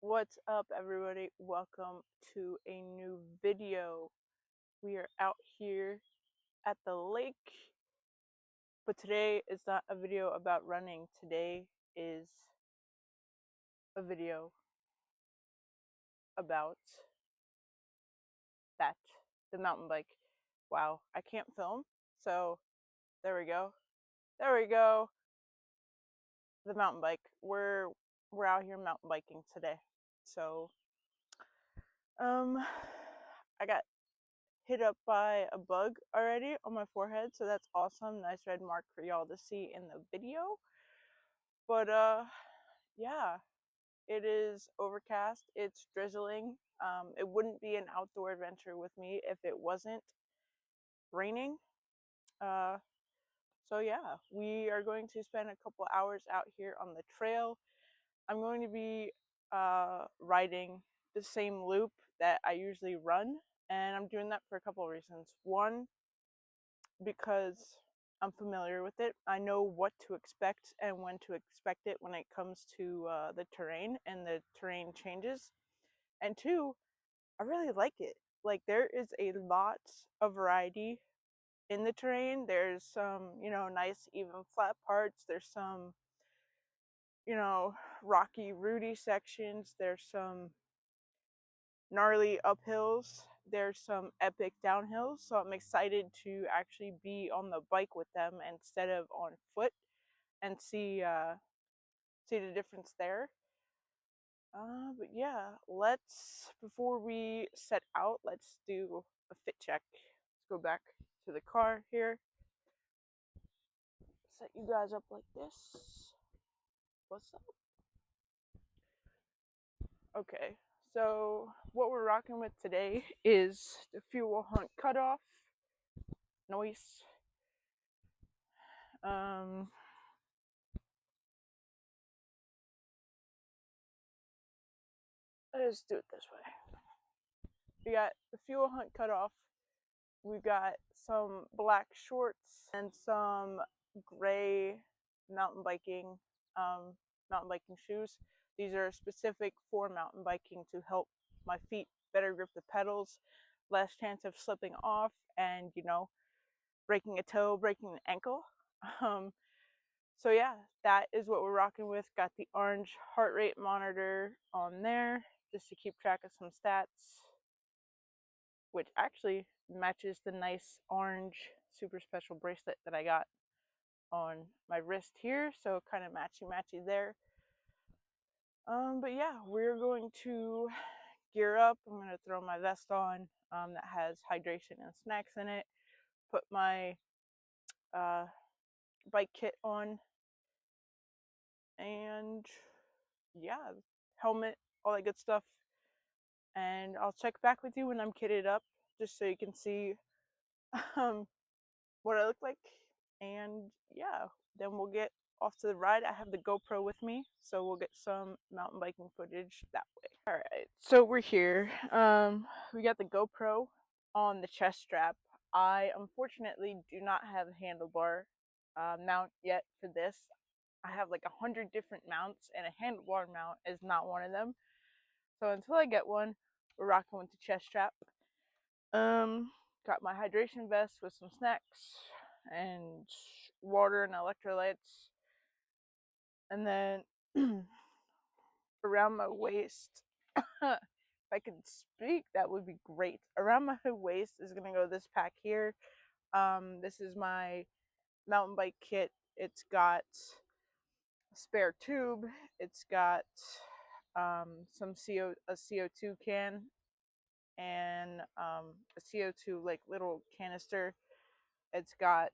What's up, everybody? Welcome to a new video. We are out here at the lake, but today is not a video about running. Today is a video about that, the mountain bike. Wow, I can't film, so there we go. There we go. The mountain bike. We're out here mountain biking today. So, I got hit up by a bug already on my forehead, so that's awesome. Nice red mark for y'all to see in the video. But yeah, it is overcast. It's drizzling. It wouldn't be an outdoor adventure with me if it wasn't raining. Uh, so yeah, we are going to spend a couple hours out here on the trail. I'm going to be riding the same loop that I usually run, and I'm doing that for a couple of reasons. One, because I'm familiar with it. I know what to expect and when to expect it when it comes to the terrain and the terrain changes. And two, I really like it. Like, there is a lot of variety in the terrain. There's some, nice even flat parts. There's some, rocky, rooty sections. There's some gnarly uphills. There's some epic downhills, so I'm excited to actually be on the bike with them instead of on foot and see the difference there. But yeah, before we set out, let's do a fit check. Let's go back to the car here. Set you guys up like this. What's up? Okay, so what we're rocking with today is the fuel hunt cutoff. Noise. Let's do it this way. We got the fuel hunt cutoff. We got some black shorts and some gray mountain biking shoes. These are specific for mountain biking to help my feet better grip the pedals, less chance of slipping off, and breaking a toe, breaking an ankle. So yeah, that is what we're rocking with. Got the orange heart rate monitor on there just to keep track of some stats, which actually matches the nice orange super special bracelet that I got on my wrist here, so kind of matchy there. But yeah, we're going to gear up. I'm going to throw my vest on that has hydration and snacks in it, put my bike kit on, and yeah, helmet, all that good stuff. And I'll check back with you when I'm kitted up, just so you can see what I look like. And yeah, then we'll get off to the ride. I have the GoPro with me, so we'll get some mountain biking footage that way. All right, so we're here. We got the GoPro on the chest strap. I unfortunately do not have a handlebar mount yet for this. I have like 100 different mounts, and a handlebar mount is not one of them. So until I get one, we're rocking with the chest strap. Got my hydration vest with some snacks and water and electrolytes. And then around my waist, if I could speak, that would be great. Around my waist is gonna go this pack here. This is my mountain bike kit. It's got a spare tube. It's got a CO2 can and a CO2 like little canister. It's got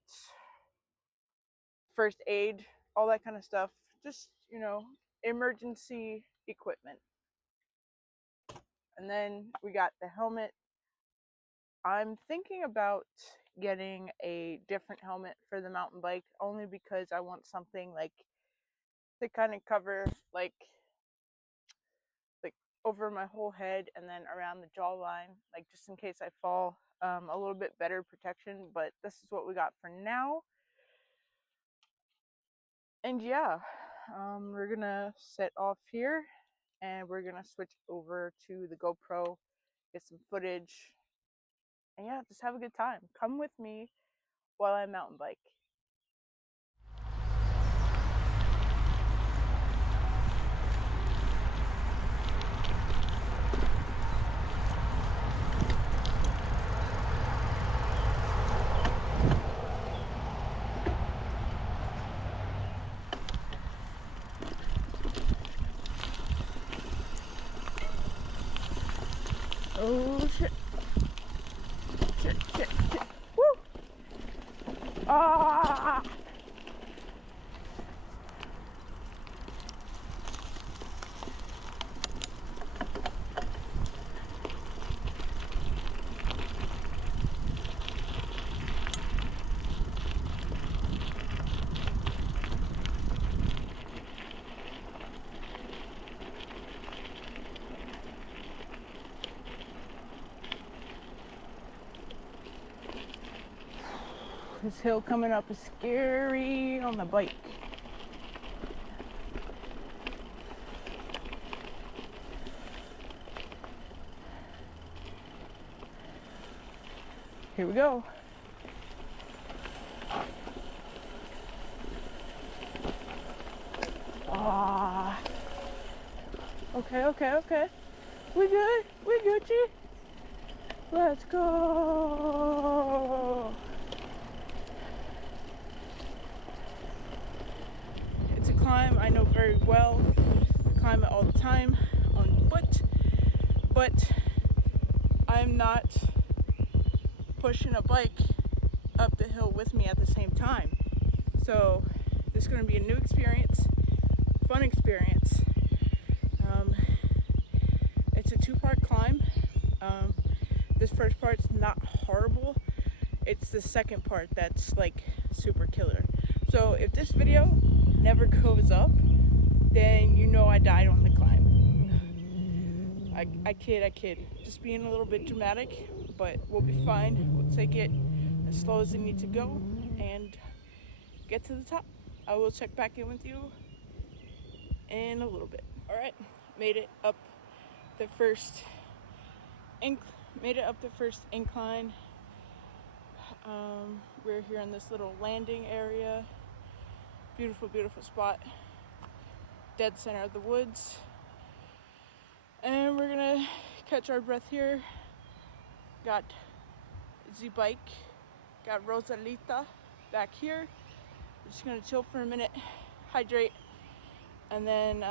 first aid, all that kind of stuff. Just, emergency equipment. And then we got the helmet. I'm thinking about getting a different helmet for the mountain bike, only because I want something like to kind of cover like over my whole head and then around the jawline, like just in case I fall. A little bit better protection, but this is what we got for now. And yeah, we're gonna set off here and we're gonna switch over to the GoPro, get some footage, and yeah, just have a good time. Come with me while I mountain bike. Oh shit. Shit, shit, shit. Woo! Ah! This hill coming up is scary on the bike. Here we go. Ah. Okay, okay, okay. We good? We Gucci? Let's go. It's a climb I know very well. I climb it all the time on foot, but I'm not pushing a bike up the hill with me at the same time. So this is going to be a new experience, fun experience. It's a 2-part climb. This first part's not horrible. It's the second part that's like super killer. So if this video never goes up, then you know I died on the climb. I kid. Just being a little bit dramatic, but we'll be fine. We'll take it as slow as it needs to go and get to the top. I will check back in with you in a little bit. All right, made it up the first incline. We're here in this little landing area. Beautiful, beautiful spot. Dead center of the woods. And we're gonna catch our breath here. Got the bike, got Rosalita back here. We're just gonna chill for a minute, hydrate, and then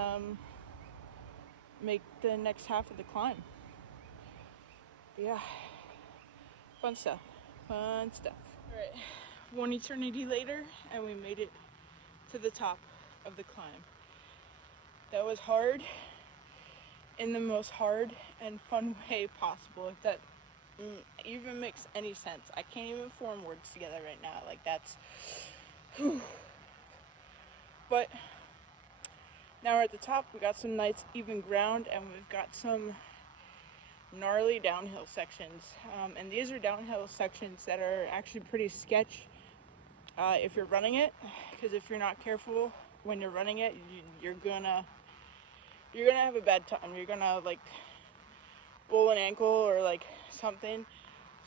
make the next half of the climb. But yeah, fun stuff. All right, 1 eternity later, and we made it to the top of the climb. That was hard in the most hard and fun way possible, if that even makes any sense. I can't even form words together right now. Like, that's whew. But now we're at the top. We got some nice even ground, and we've got some gnarly downhill sections, and these are downhill sections that are actually pretty sketch if you're running it, because if you're not careful when you're running it, you're gonna have a bad time. You're gonna like roll an ankle or like something.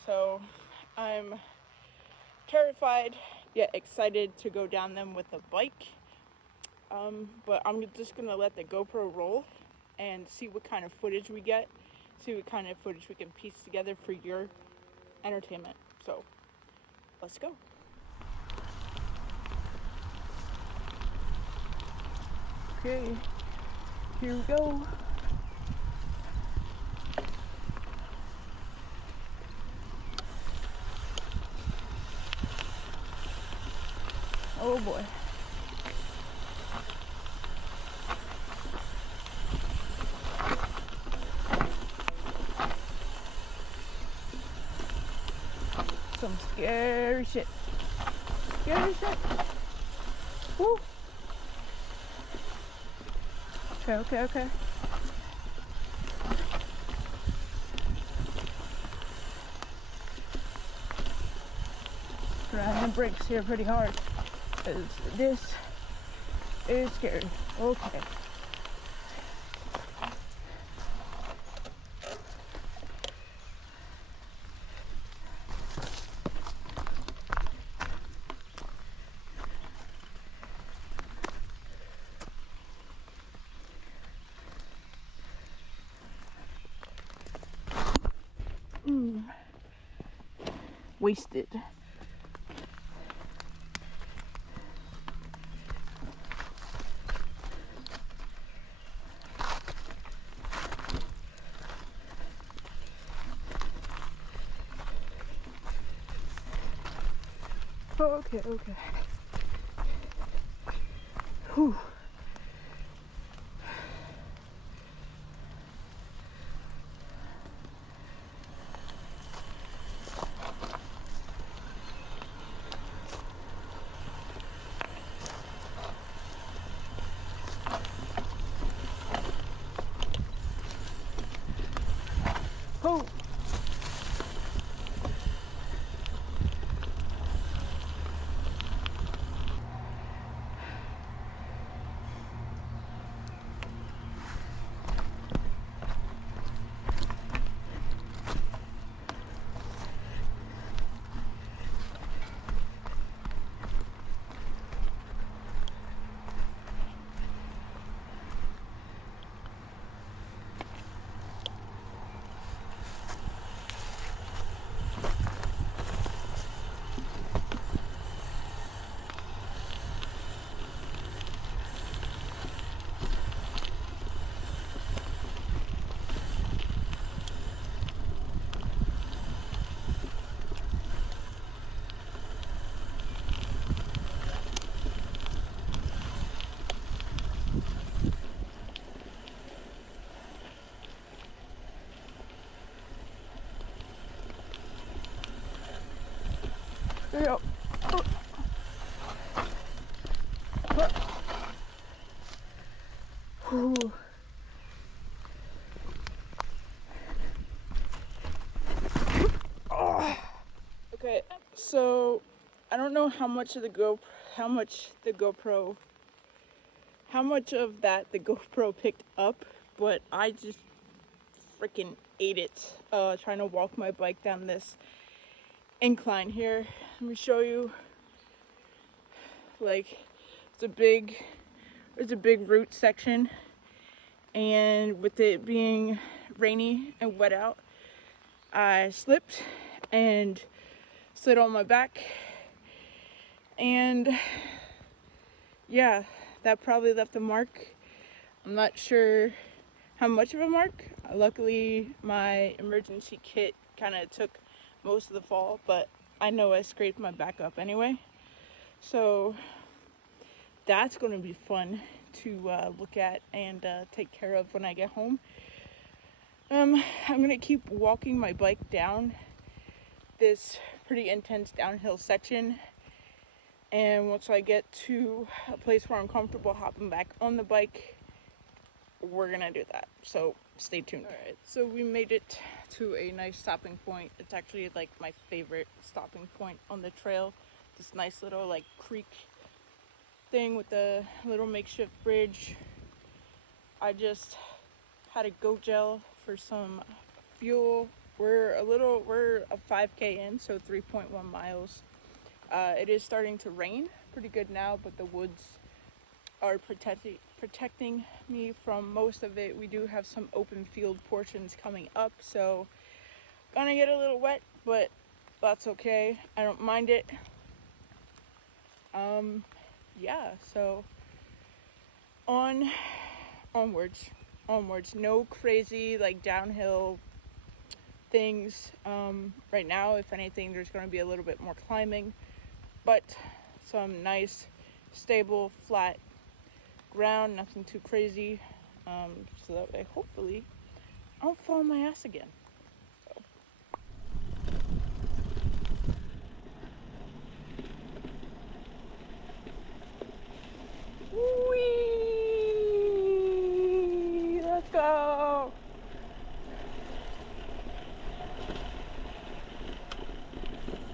So I'm terrified yet excited to go down them with a bike, but I'm just gonna let the GoPro roll and see what kind of footage we get, see what kind of footage we can piece together for your entertainment. So let's go. Okay, here we go. Oh boy. Some scary shit. Scary shit. Woo. Okay. Grinding the brakes here pretty hard, because this is scary. Okay. wasted. Okay. Whew. Oh. There you go. Whew. Oh. Okay, so I don't know how much of that the GoPro picked up, but I just freaking ate it trying to walk my bike down this incline here. Let me show you. Like, there's a big root section, and with it being rainy and wet out, I slipped and slid on my back, and yeah, that probably left a mark. I'm not sure how much of a mark. Luckily, my emergency kit kind of took most of the fall, but I know I scraped my back up anyway. So that's going to be fun to look at and take care of when I get home. I'm going to keep walking my bike down this pretty intense downhill section, and once I get to a place where I'm comfortable hopping back on the bike, we're gonna do that, so stay tuned. Alright, so we made it to a nice stopping point. It's actually like my favorite stopping point on the trail. This nice little like creek thing with a little makeshift bridge. I just had a goat gel for some fuel. We're a 5K in, so 3.1 miles. It is starting to rain pretty good now, but the woods are protecting me from most of it. We do have some open field portions coming up, so gonna get a little wet, but that's okay. I don't mind it. Yeah, so onwards. No crazy like downhill things right now. If anything, there's going to be a little bit more climbing, but some nice stable flat ground, nothing too crazy, so that way hopefully I don't fall on my ass again. Whee! Let's go!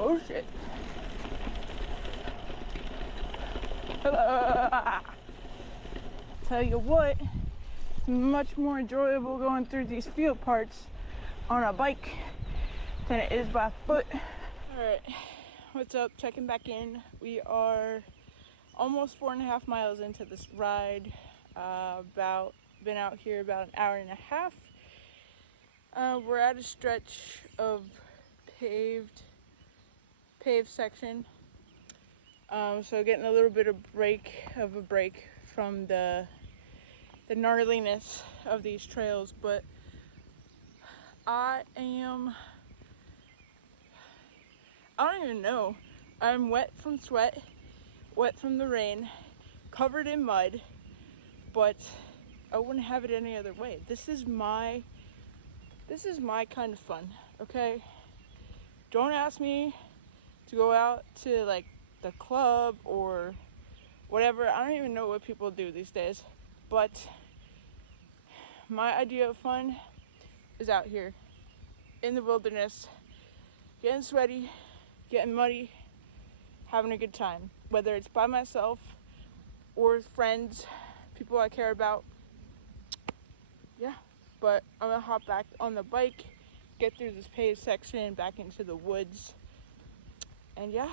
Oh shit. Tell you what, it's much more enjoyable going through these field parts on a bike than it is by foot. Alright, what's up? Checking back in. We are almost 4.5 miles into this ride. Been out here about an hour and a half. We're at a stretch of paved paved section. So getting a little bit of a break from the gnarliness of these trails, but I don't even know. I'm wet from sweat, wet from the rain, covered in mud, but I wouldn't have it any other way. This is my kind of fun, okay? Don't ask me to go out to like the club or whatever. I don't even know what people do these days, but my idea of fun is out here in the wilderness, getting sweaty, getting muddy, having a good time, whether it's by myself or with friends, people I care about. Yeah, but I'm gonna hop back on the bike, get through this paved section, back into the woods, and yeah.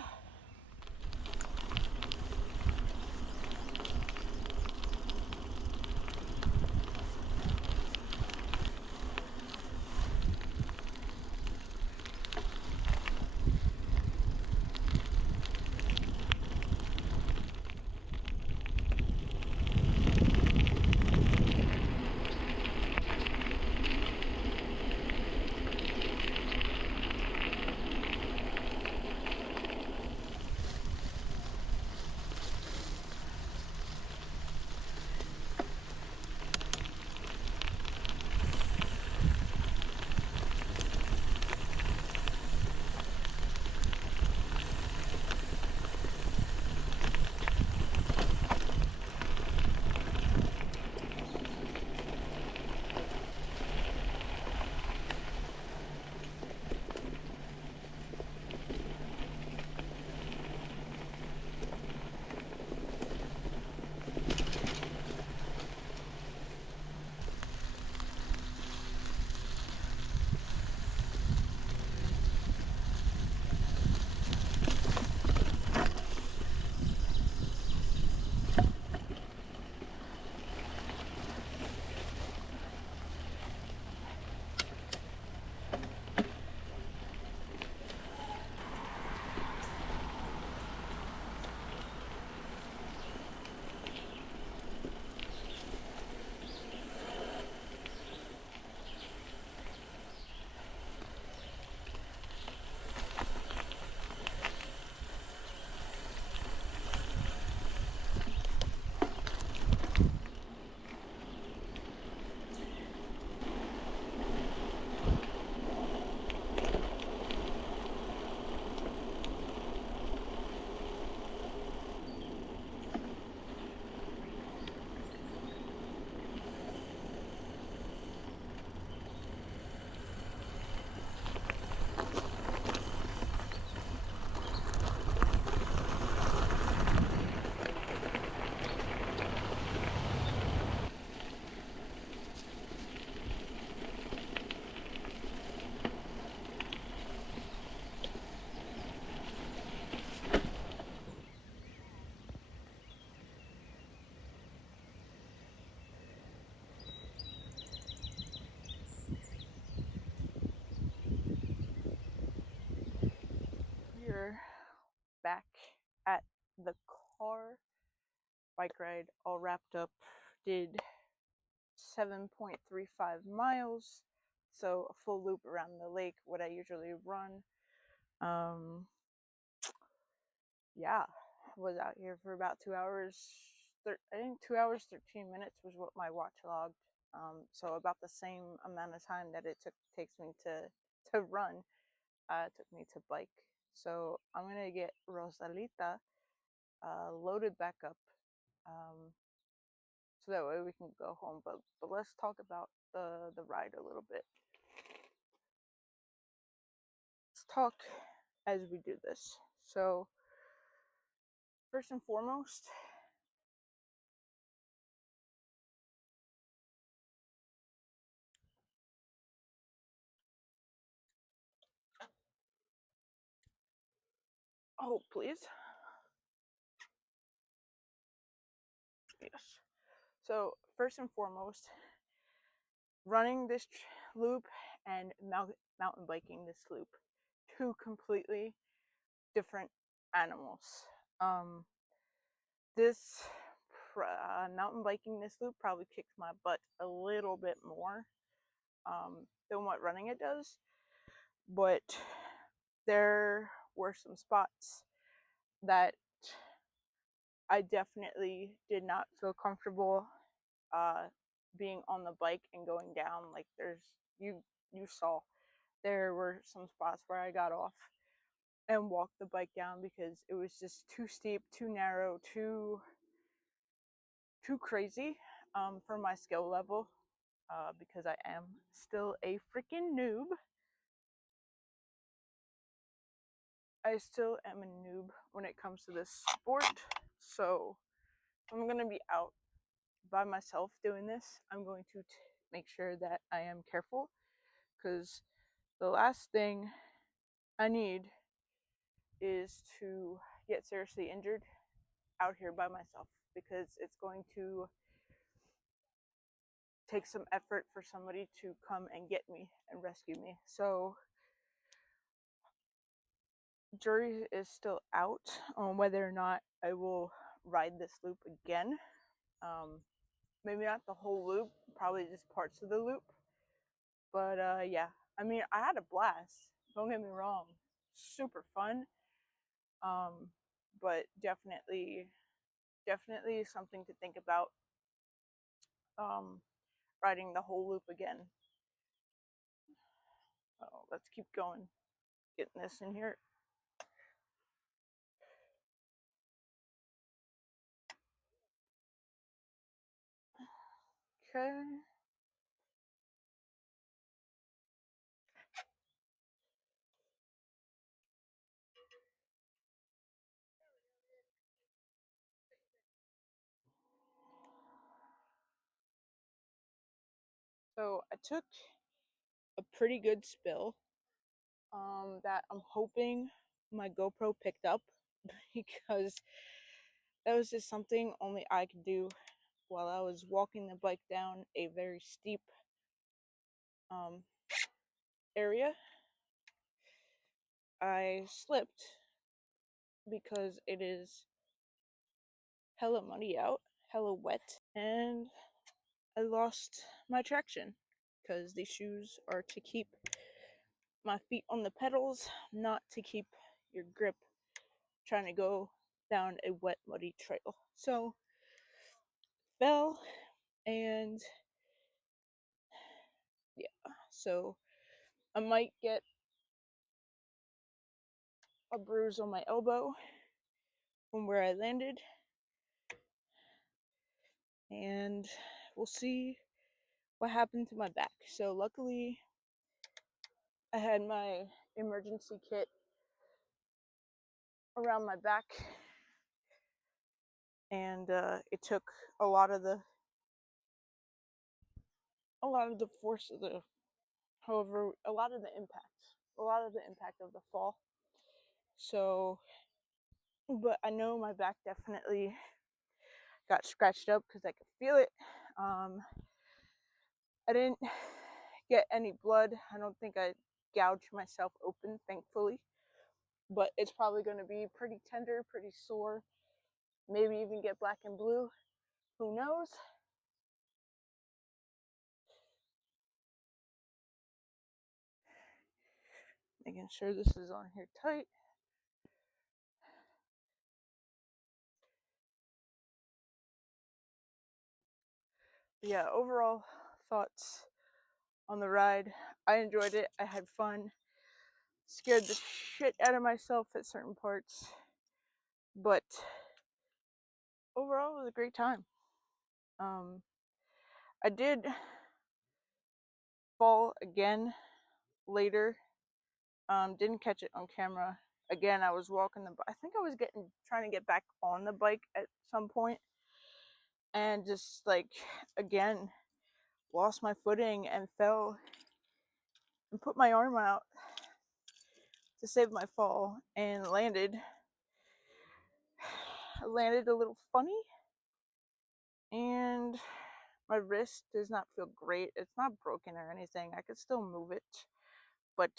We're back at the car. Bike ride all wrapped up. Did 7.35 miles, so a full loop around the lake, what I usually run. Yeah, was out here for about 2 hours. I think 2 hours 13 minutes was what my watch logged. So about the same amount of time that it takes me to run, took me to bike. So I'm gonna get Rosalita loaded back up, so that way we can go home. But let's talk about the ride a little bit. Let's talk as we do this. So first and foremost, oh please, yes. So first and foremost, running this loop and mountain biking this loop, two completely different animals. This mountain biking this loop probably kicked my butt a little bit more than what running it does, but there were some spots that I definitely did not feel comfortable being on the bike and going down. Like you saw there were some spots where I got off and walked the bike down because it was just too steep, too narrow, too crazy for my skill level, because I am still a freaking noob. I still am a noob when it comes to this sport. So I'm going to be out by myself doing this. I'm going to make sure that I am careful, because the last thing I need is to get seriously injured out here by myself, because it's going to take some effort for somebody to come and get me and rescue me. So jury is still out on whether or not I will ride this loop again. Maybe not the whole loop, probably just parts of the loop. But yeah, I mean, I had a blast. Don't get me wrong, super fun. But definitely something to think about. Riding the whole loop again. So let's keep going, getting this in here. Okay. So I took a pretty good spill that I'm hoping my GoPro picked up, because that was just something only I could do while I was walking the bike down a very steep area. I slipped because it is hella muddy out, hella wet, and I lost my traction, because these shoes are to keep my feet on the pedals, not to keep your grip trying to go down a wet, muddy trail. So, fell, and yeah, so I might get a bruise on my elbow from where I landed, and we'll see what happened to my back. So, luckily, I had my emergency kit around my back, and it took a lot of the force of the, however, a lot of the impact of the fall. So, but I know my back definitely got scratched up because I could feel it. I didn't get any blood. I don't think I gouged myself open, thankfully. But it's probably going to be pretty tender, pretty sore. Maybe even get black and blue. Who knows? Making sure this is on here tight. Yeah, overall thoughts on the ride. I enjoyed it. I had fun. Scared the shit out of myself at certain parts. But overall, it was a great time. I did fall again later. Didn't catch it on camera. Again, I was walking I think I was trying to get back on the bike at some point, and just like again lost my footing and fell and put my arm out to save my fall and landed. I landed a little funny, and my wrist does not feel great. It's not broken or anything. I could still move it, but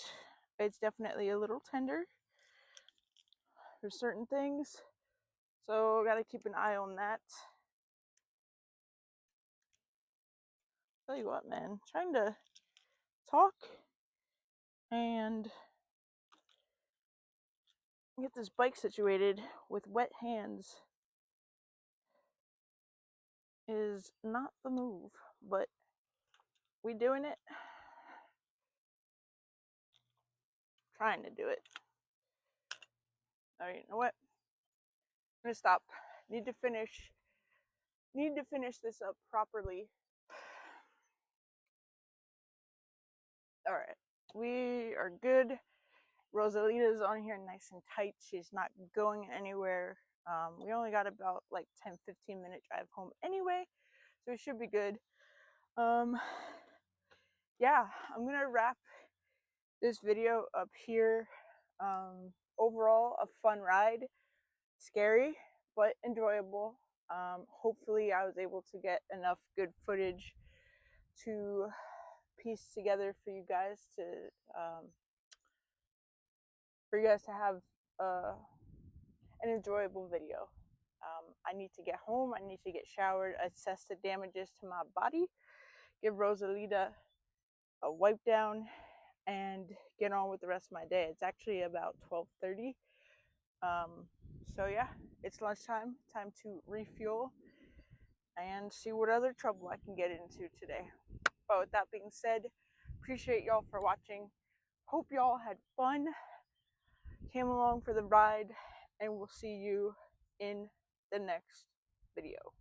it's definitely a little tender. for certain things. So gotta keep an eye on that. Tell you what, man, trying to talk and get this bike situated with wet hands is not the move, but we doing it. Trying to do it. All right, you know what? I'm gonna stop. Need to finish this up properly. All right, we are good. Rosalita's on here nice and tight. She's not going anywhere. We only got about like 10-15 minute drive home anyway, so it should be good. Yeah, I'm gonna wrap this video up here. Overall, a fun ride, scary but enjoyable. Hopefully I was able to get enough good footage to piece together for you guys to have an enjoyable video. I need to get home, I need to get showered, assess the damages to my body, give Rosalita a wipe down, and get on with the rest of my day. It's actually about 12:30. So yeah, it's lunchtime, time to refuel and see what other trouble I can get into today. But with that being said, appreciate y'all for watching. Hope y'all had fun, came along for the ride, and we'll see you in the next video.